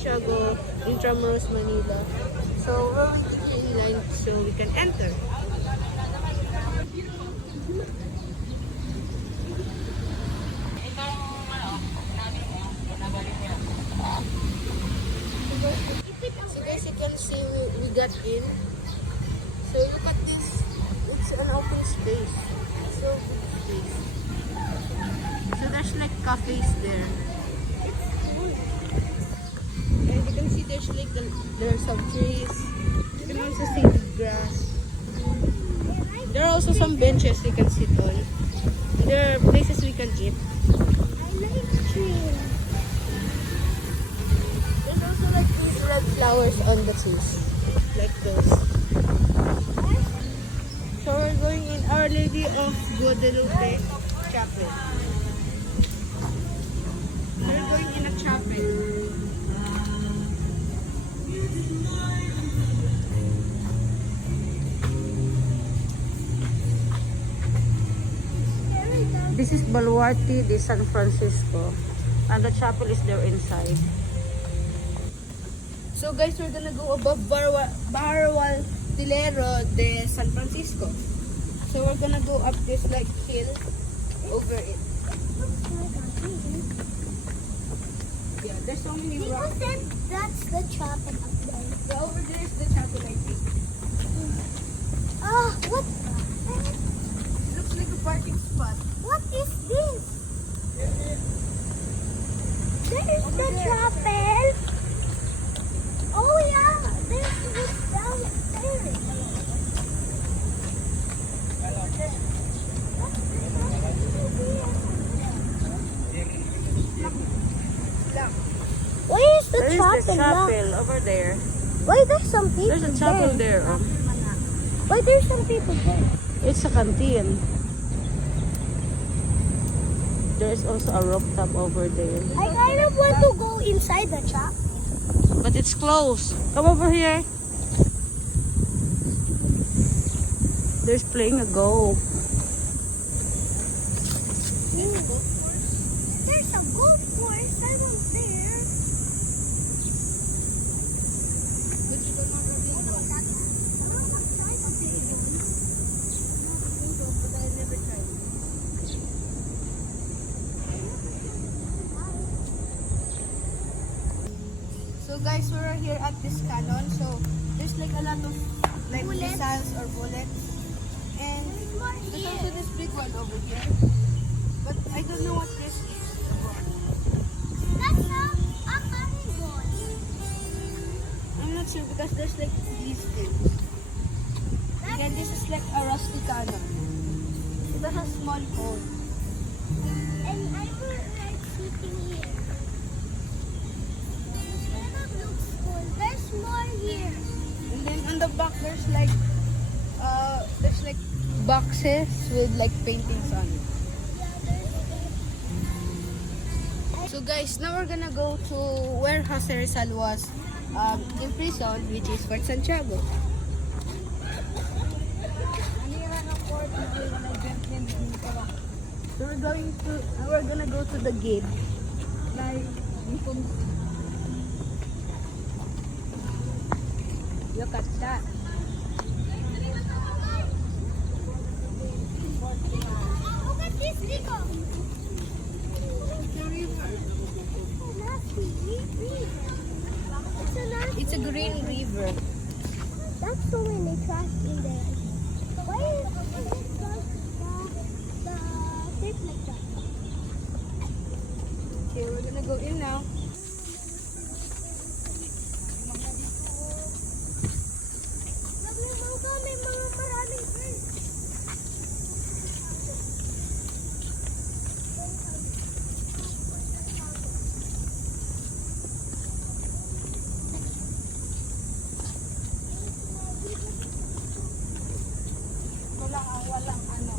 Santiago, Intramuros, Manila. So we're waiting in line so we can enter. So guys, you can see we got in. So look at this. It's an open space. So big space. So there's like cafes there. And you can see there are some trees. You can also see the grass. There are also some benches you can sit on. There are places we can eat. I like trees. There's also like these red flowers on the trees. Like those. So we're going in Our Lady of Guadalupe Chapel. We're going in a chapel. This is Baluarte de San Francisco, and the chapel is there inside. So guys, we're gonna go above Barwal Tilero de San Francisco. So we're gonna go up this like hill over it. Yeah, there's so many People rocks. said that's the chapel up there. So over there is the chapel, I think. Ah, what the heck? It looks like a parking spot. What is this? There's Over the there. chapel. Oh yeah, there's this downstairs. Where is the There is chapel? the chapel over there. Why there's some people There's a chapel there. Why there's some people there? It's a canteen. There's also a rooftop over there. I kind of want to go inside the chapel. But it's closed. Come over here. There's playing a go. There's a golf course. I don't there. So guys, we're here at this cannon. So there's like a lot of like Bullets. missiles or bullets. And there's also this big one over here. But I don't know what this is. That's a cannonball. I'm not sure because there's like these things. Again, this is like a rusty cannon. It has a small hole. And I will like sitting here. This kind of looks cool. There's more here. And then on the back there's like boxes with like paintings on it. So guys, now we're gonna go to where Jose Rizal was imprisoned, which is Fort Santiago. So we're gonna go to the gate. Like, look at that. Look at this, Rico. It's a green river. That's so many trash in there. Why is the shape like that? Okay, we're gonna go in now. Nagmamangka, may mga maraming birds. Walang ano.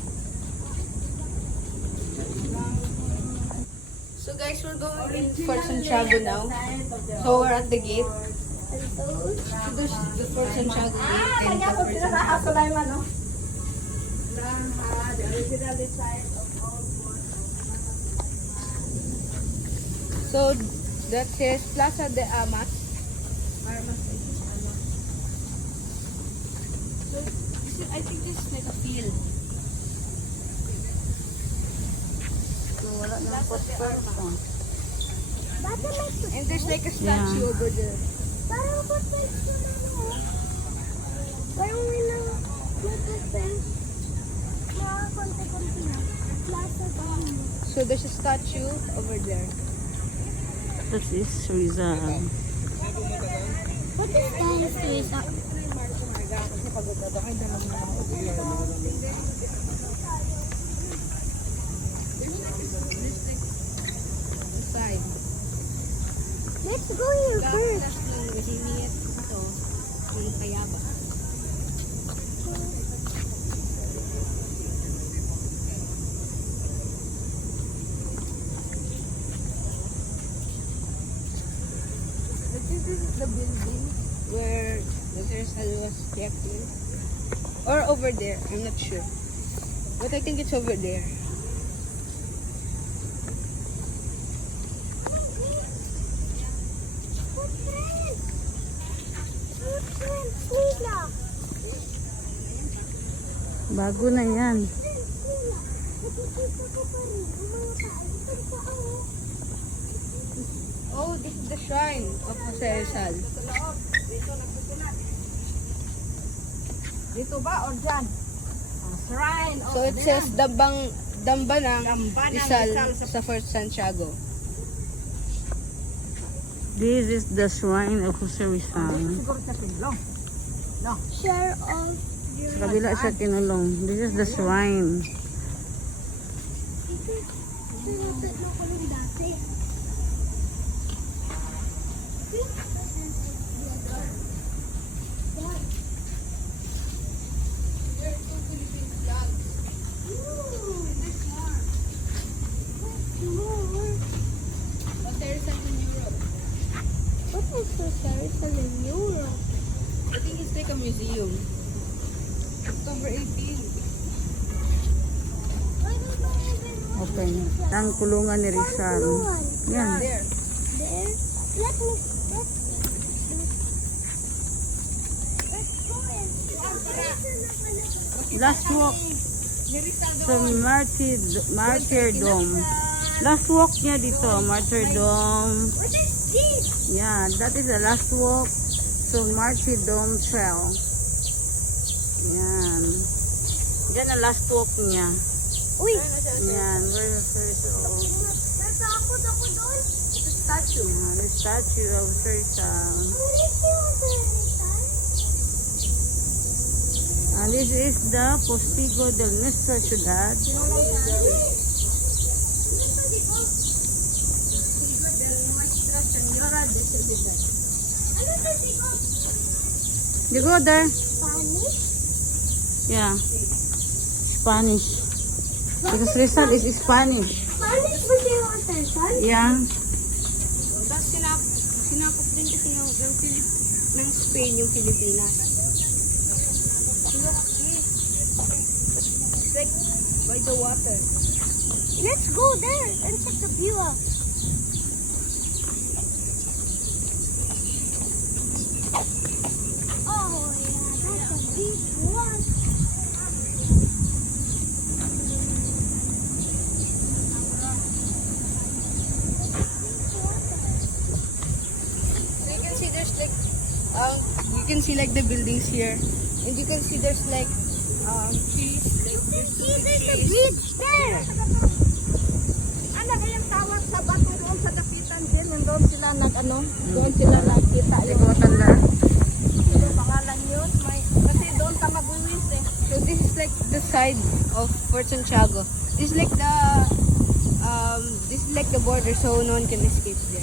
So guys, we're going in Fort Santiago now. So we're at the gate. So there's the Fort Santiago gate and the Fort Santiago. So That says Plaza de Armas. Armas, I think Armas. So, I think this is like a field. So, wala nang person. Bata may football. And there's like a statue over there. Parang football siya na no. Parang may lang football. Mga konti-konti na. Plaza doon. So there's a statue over there. This is Rizal. What is that? Teresa? Inside. Let's go here first. Mahimiyat ito. Yung kayaba. This is the building where the Rizal was kept in. Or over there, I'm not sure. But I think it's over there. Footprint! Footprint! Nila! Bago na yan. Nila! Nakikita ko pa rin ang mga kaalitan sa ako. Oh, this is the shrine of Jose Rizal. Dito ba o dyan? Shrine of So it says Dambanang Dambanang Rizal Rizal sa Fort Santiago. This is the shrine of Jose Rizal. siguro sa Pinlong. Share of Sa kabila siya kinulong. This is the shrine. sinupit na ko yung dati. Jose Rizal in Europe. What is Jose Rizal in Europe? I think it's like a museum. October 18. Open. Ang kulungan ni Rizal. Yan. There. There. Let's go and Last walk sa Martyrdom. Last walk niya dito, Martyrdom. what is this? Yeah, that is the last walk. So, Martyrdom Trail. Yan. Yan ang last walk niya. Uy! Yan, where is Rizal? Natakot ako doon. Statue. Yeah, the statue of Rizal. What is Jose Rizal? And this is the Postigo de Nuestra Ciudad. You go there? Spanish? Yeah. Spanish. Because Rizal is Spanish. Spanish ba siya yung attention? Yeah. Tapos sinakop din kasi ng Spain yung Pilipinas. It's like by the water. Let's go there and check the view out. Oh yeah, that's a big one. So you can see there's like you can see like the buildings here, and you can see there's like trees. Like there's See, there's a beach there. Ano kayang tawag sa bato doon sa dapitan din? Doon sila doon sila nakita Hindi yung ko matanda. sino pangalan yun. Kasi doon ka mag-uwis eh. So this is like the side of Fort Santiago. This is like the border, so no one can escape there.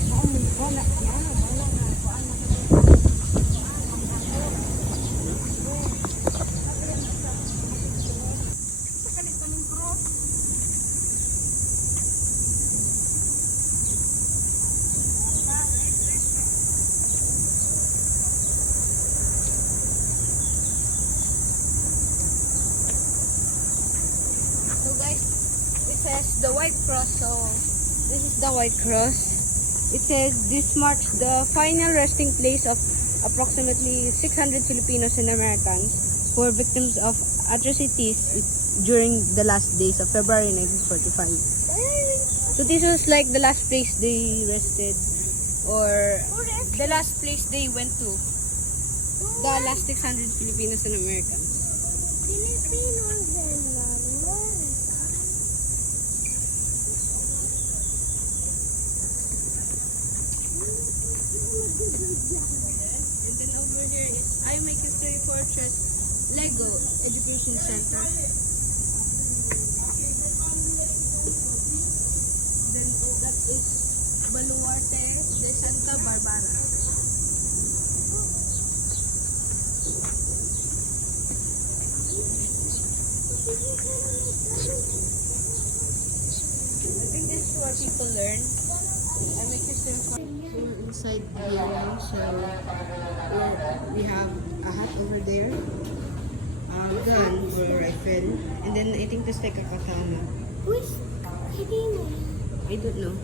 So guys, it says the White Cross. So this is the White Cross. It says this marks the final resting place of approximately 600 Filipinos and Americans who were victims of atrocities during the last days of February 1945. So this was like the last place they rested, or the last place they went to. The last 600 Filipinos and Americans. Filipinos and America. And then over here is I Make History Fortress Lego Education Center. Then that is Baluarte de Santa Barbara. I think this is where people learn. I Make History Fortress. So we're inside here now, so we have a hat over there, a gun or a rifle, and then I think there's like a katana. Who's hitting me? I don't know.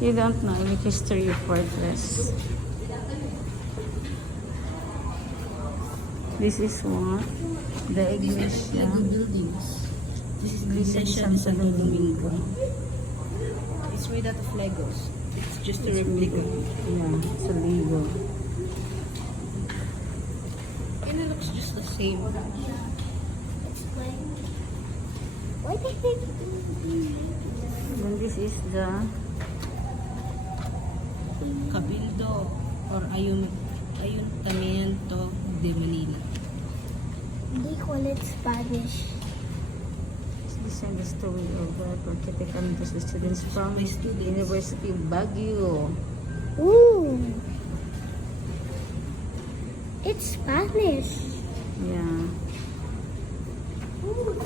You don't know any history of Fortress. This is what? The Iglesia. Lego buildings. This is Iglesia de Santo Domingo. It's made out of Legos. It's just a replica. Yeah, it's a Lego. And it looks just the same. It's like, why did they Then this is the Cabildo or Ayuntamiento de Manila. They call it Spanish. this is the story of Portifican to the students from University of Baguio. Ooh. It's Spanish. Yeah. Ooh,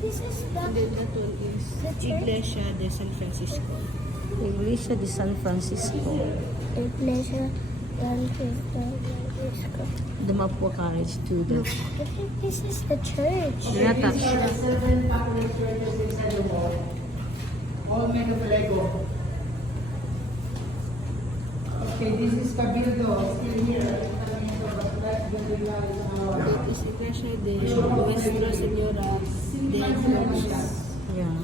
this is And the then that one is The church? Iglesia de San Francisco. Iglesia de San Francisco. Iglesia del Francisco. The Mapua College student. I think this is the church. Yeah, touch. All made of Lego. Okay, this is Cabildo, still here. That is Iglesia de Nuestra Señora de Lourdes. Yeah.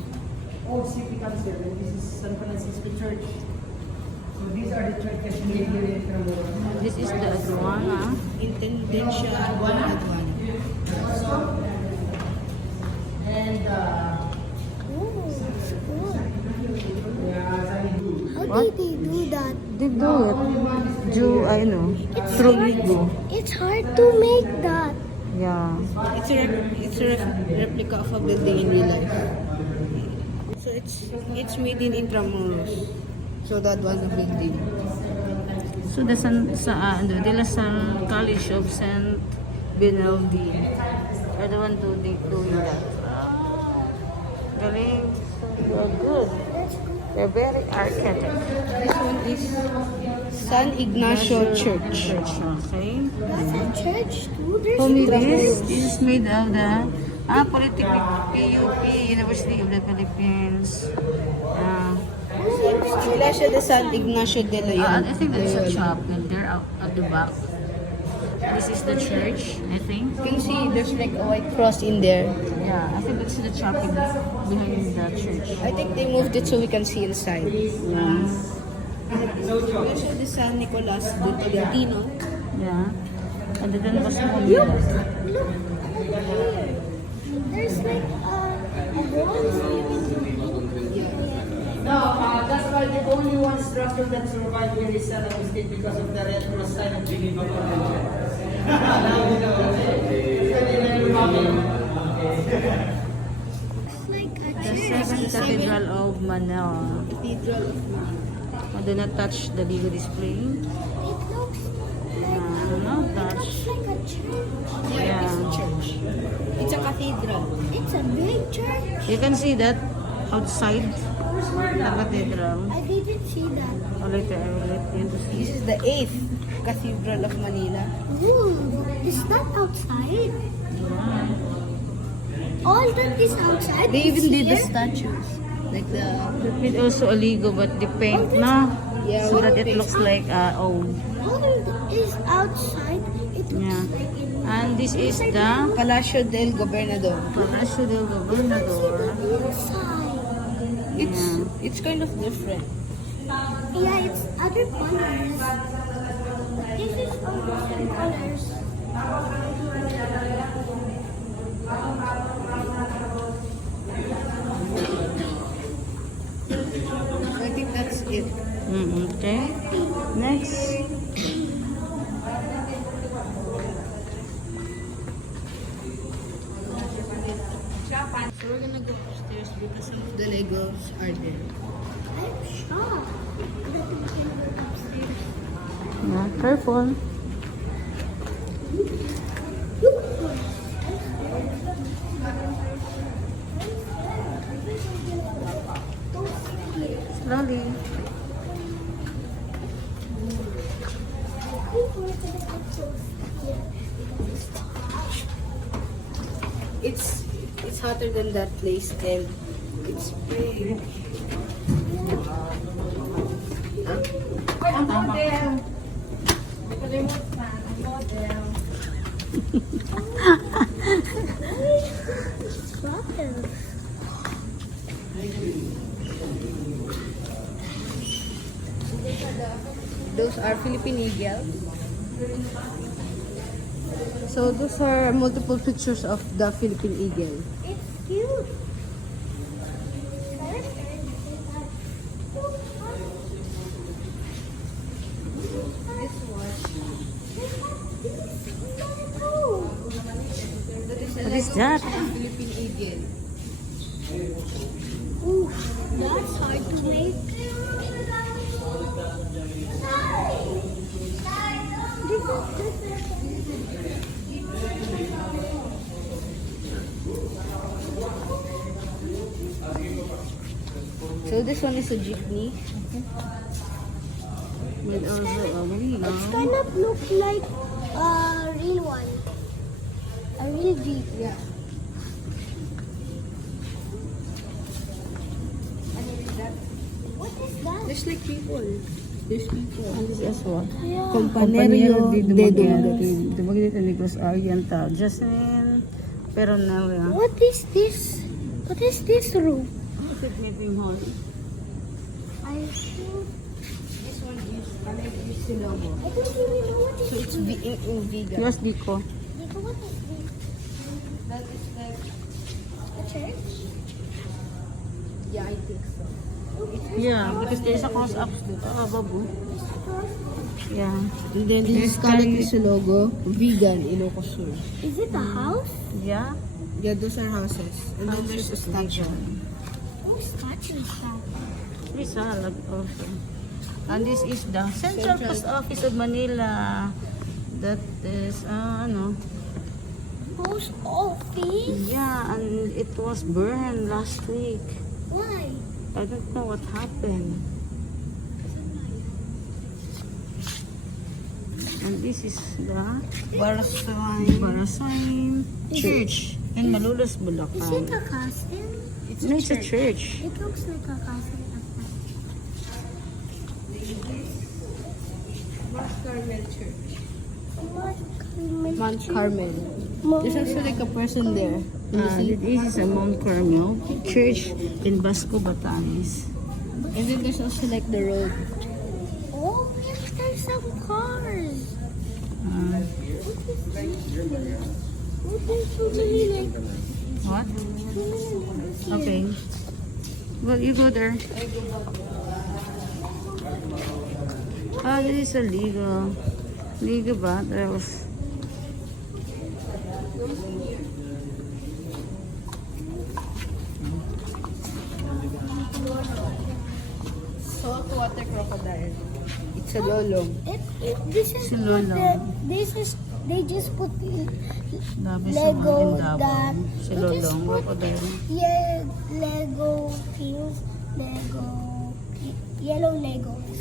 Old City Council, and this is San Francisco Church. So these are the churches made here in Tramora. This is the Aduana. Intendencia Aduana. And Ooh, it's cool. How What? did they do that? They do it. I know. Through Lego. It's hard to make that. Yeah. It's a replica of a building in real life. So it's made in Intramuros. So that was a big deal. So the De La Salle College of St. Benaldi are the one doing that. Galing. So you are good. They're very archaic. This one is San Ignacio Church. Okay. That's a church too. There's For me, no- this is made of the Polytechnic PUP, University of the Philippines. Iglesia de San Ignacio de Loyola. I think that's a chapel there out at the back. This is the church, I think. You can see there's like a white cross in there. Yeah, I think that's the chapel behind the church. I think they moved it so we can see inside. Yeah. Iglesia de San Nicolas de Tolentino. Yeah. And then was Look here. There's like a bronze. no, that's why the only one structure that survived here is San Agustin because of the retro sign of Geneva Convention. It's like a the church. Seventh Cathedral of Manila. Cathedral. Do not touch the Lego display. It looks No touch. like a church. Yeah, it's a church. It's a cathedral. It's a big church. You can see that outside the cathedral. I didn't see that. Later, I will let you to see. This is the 8th Cathedral of Manila. Ooh, is that outside? All that is outside. They is even did the here? statues. Like the It also a Lego, but the paint, no? Yeah, So with that the it paint. looks like old. One is outside. It looks Yeah. like in And this is the Palacio del Gobernador. Palacio del the Gobernador. inside. It's kind of different. Yeah, it's other colors. This is all different colors. I think that's it. Okay. Next. So we're gonna go upstairs because some of the Legos are there. I'm shocked that we can go upstairs. Yeah, careful. Slowly. It's hotter than that place and it's big. Ang model. Nakalimot na. Ang model. Those are Philippine Eagle. So those are multiple pictures of the Philippine Eagle. It's cute. What is that? Philippine Eagle. Ooh, that's hard to make. So this one is a jeepney. With also a It's Lego. kind of look like a real one. A real jeep. Yeah. What is that? There's like people. There's people. And this is what? Yeah. Compañero de Dumaguete. Dumaguete Negros Oriental. Jasmine Peronella. What is this? What is this room? Kidnapping hall. I think This one is Silogo. I don't even know what So is it's this. in vegan. Yes, Dico. Nico, what is this? That is like, A church? yeah, I think so. Yeah, because there's a cross up. Babu. Yeah. And then this is Calacris logo, vegan, Ilocos Sur. Is it a house? Yeah. Yeah, those are houses. And then there's a statue. Whose statue is that? This also. And this is the Central Post Office of Manila. That is, Post office? yeah, and it was burned last week. Why? I don't know what happened. And this is the Baraswain Church in Malolos, Is it Bulacan. a castle? No, it's a church. It looks like a castle. Mount Carmel Church. Mount Mount Carmel. Mount- There's also like a person there. This is a Mount Carmel Church in Basco, Batanes. And then there's also like the road. Oh, yes, there's some cars. Uh, Oh, there's so many like what? so many numbers here. Okay. Well, you go there. Ah, this is a Lego. Lego battles. Saltwater crocodile. It's a lolong. This is Silolong. this is they just put Dabi sa Lego mga that Indabon. Si they just Lolong. put Crocodile. Lego pills, yellow Legos.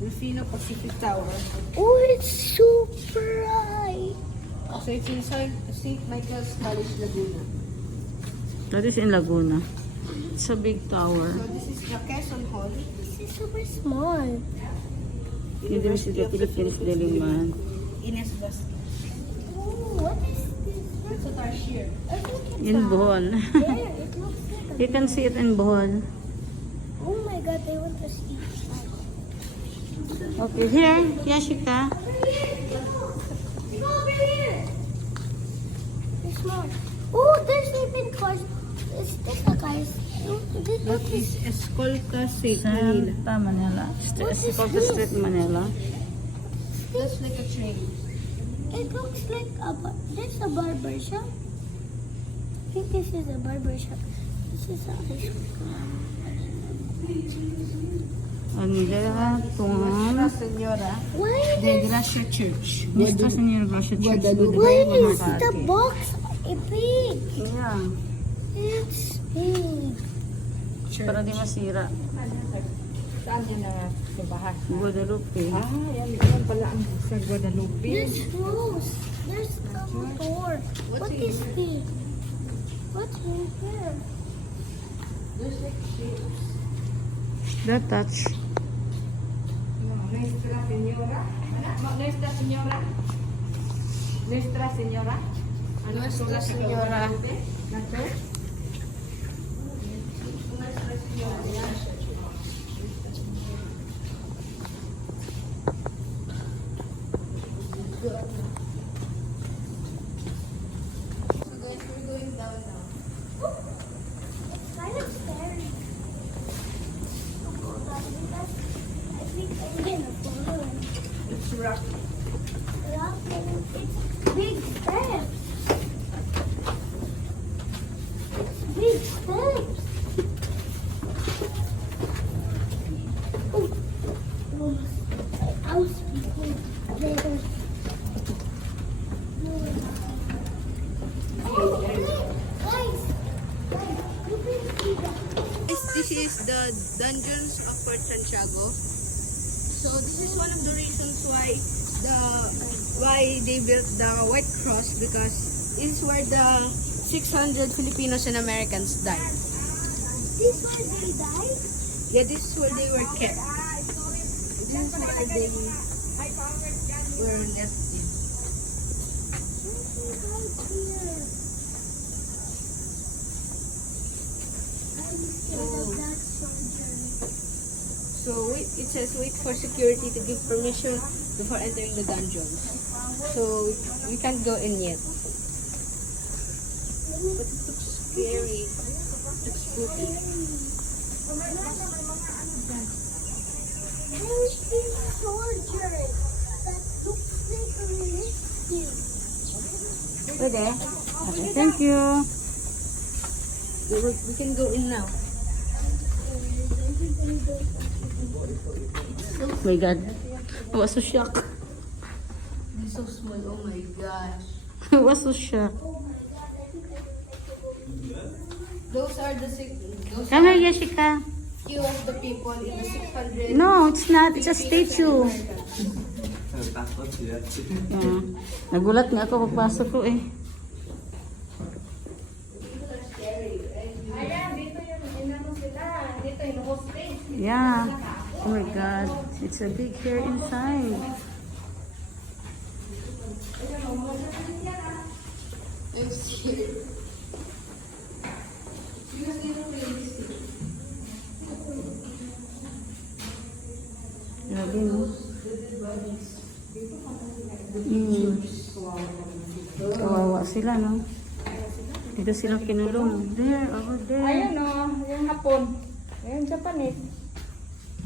Rufino Pacific Tower. Oh, it's super bright. So it's inside St. Michael's College, Laguna. That is in Laguna. It's a big tower. So this is the Quezon Hall. This is super small. University of the Philippines, Diliman. Ines Basti. Oh, what is this? It's a tarsier. I think it's In Bohol. there. It looks like You can see it in Bohol. oh my god, I want to see. Okay, here, Yashika. Go over here. There's more. Oh, there's even cars. Is this a guy's? That is Escolta St. Manila. Santa Manila. What It's is called the this? Street Manila. That's like a train. It looks like there's a barber shop. I think this is a barber shop. This is a ice cream. Andera Tungan. Senora Why de is Gracia Church. Nuestra Señora Gracia Church. Guadalupe. why is Makati. the box big? Yeah, It's big. para di masira. Saan yun na sa bahay? Guadalupe. Yan pala ang sa Guadalupe. There's rose. There's a door. What is this? What's in here? There's like shapes. That touch. Nuestra Señora. Nuestra Señora. Nuestra Señora. Nuestra Senora. Na church? So guys, we're going down now. It's kind of scary. I think I'm gonna fall in. It's rock. It's big steps. It's big steps. Oh, I was speaking there. Oh, guys, you can see that. This is the dungeons of Fort Santiago. So this is one of the reasons why they built the White Cross, because this is where the 600 Filipinos and Americans died. This one they died. Yeah, this is where they were kept. This is where they were nested. So it says wait for security to give permission before entering the dungeons. So we can't go in yet. But it looks scary. It looks spooky. There's these soldiers that looks like a rescue. Okay. Okay, thank you. We can go in now. Oh my God. I was so shocked. It's so small. Oh my gosh. I was so shocked. Those are the Come here, Yashika. few of the people in the 600. No, it's not. It's a statue. Yeah. Nagulat nga ako pagpasok ko eh. Ayan, dito yung inano sila. Dito yung hostage. Yeah. Oh my God. It's a big hair inside. I'm scared. Because they don't really see. Grabe, no? Kawawa sila, no? Dito sila kinulong. There, over there. Ayan o, yung hapon. Ayan, Japanese.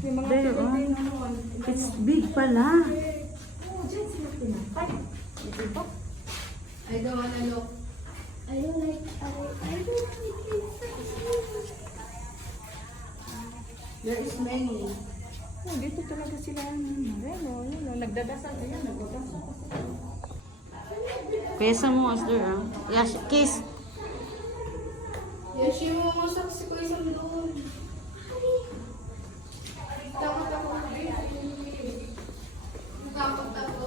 Yung mga There, oh. Pilipino noon. It's big pala. Oh, dyan sila pinatay. Ito. I don't wanna look. I don't like it. There is many. Oh, dito talaga sila. Ayan o, nagdadasal. Ayan, nagdadasal. Pesa mo, as there, ah. Yeah, kiss. Yashi mo masaksi ko isang doon. Takot ako. Takot ako.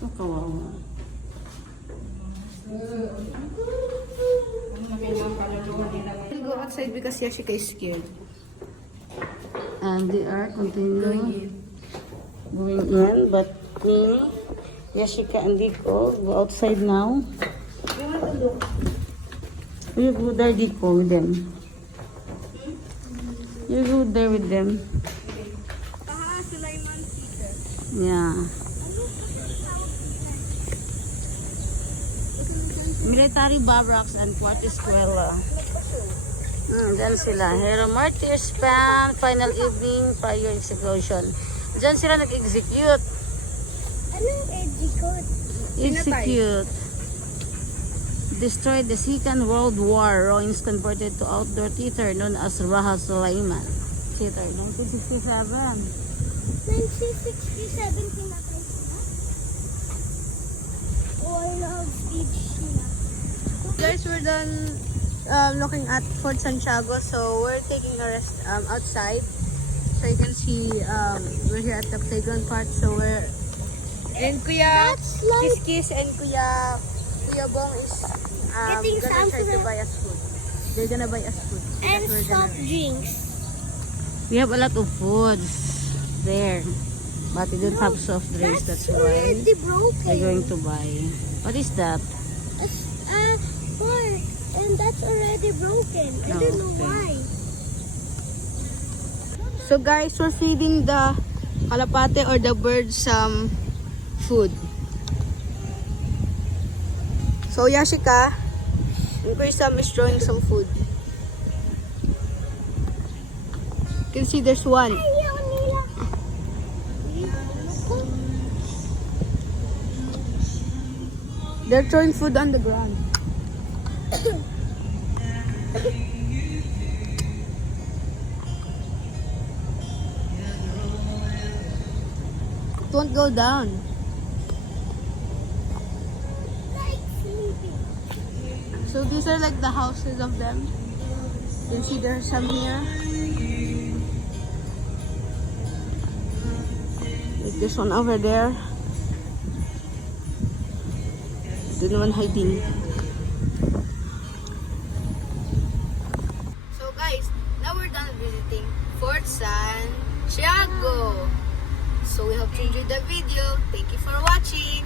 So, kawawa. We'll go outside because Yashika is scared. And they are continuing going in, but me, Yashika, and Diko go outside now. We want to look. You go there, Diko, with them. You go there with them. Yeah. Military barracks and Cuarta Escuela. Diyan sila. Hero Martyr Span, final evening, prior execution. Diyan sila nag-execute. Anong execute? Execute. Destroyed the Second World War. Ruins converted to outdoor theater known as Raha Sulaiman Theater. 1967. 1967 pinatay sila? All of speech sila. Guys, we're done looking at Fort Santiago, so we're taking a rest outside. So you can see we're here at the playground part. So we're and Kuya That's like Kiskis and Kuya Bong is Getting gonna try to something. buy us food. They're gonna buy us food. and That's we're soft gonna. drinks. We have a lot of foods there. But we don't have soft drinks. That's why already broken. we're going to buy. What is that? Mark, and that's already broken. I don't know Okay. why. So guys, we're feeding the kalapate or the birds some food. So Yashika, Sam is throwing some food. You can see there's one. Ayaw nila. They're throwing food on the ground. Don't go down. Like sleeping. So these are like the houses of them. You can see there's some here. Like this one over there. There's one hiding. So guys, now we're done visiting Fort Santiago. So we hope you enjoyed the video. Thank you for watching.